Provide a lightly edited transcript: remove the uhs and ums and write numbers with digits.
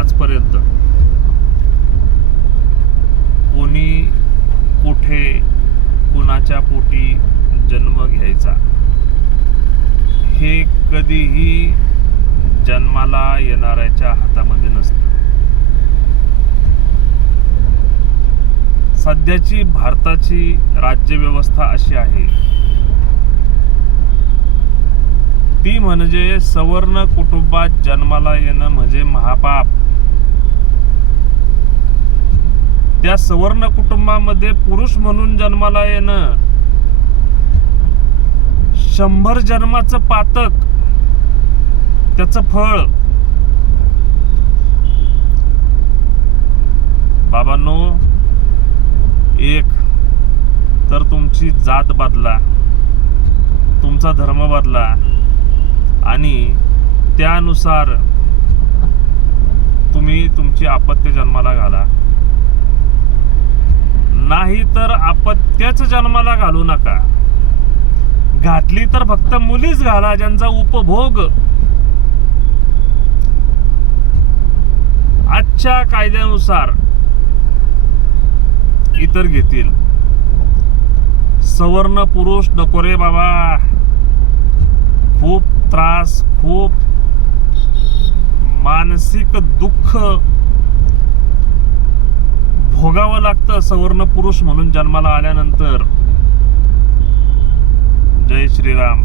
आजपर्यंत कोणी कुठे कुणाच्या पोटी जन्म घ्यायचा हे कधीही जन्माला येणाऱ्याच्या हातामध्ये नसतं. सध्याची भारताची राज्यव्यवस्था अशी आहे, ती म्हणजे सवर्ण कुटुंबात जन्माला येणं म्हणजे महापाप. त्या सवर्ण कुटुंबामध्ये पुरुष म्हणून जन्माला येणं 100 जन्माचं पातक, त्याचं फळ. बाबांनो, एक तर तुमची जात बदला, तुमचा धर्म बदला आणि त्यानुसार तुम्ही तुमची अपत्य जन्माला घाला. नाही तर अपत्यच जन्माला घालू नका. घातली तर फक्त मुलीच घाला ज्यांचा उपभोग आजच्या कायद्यानुसार इतर घेतील. सवर्ण पुरुष नको रे बाबा. खूप त्रास, खूप मानसिक दुःख भोगावं लागतं सवर्ण पुरुष म्हणून जन्माला आल्यानंतर. जय श्रीराम.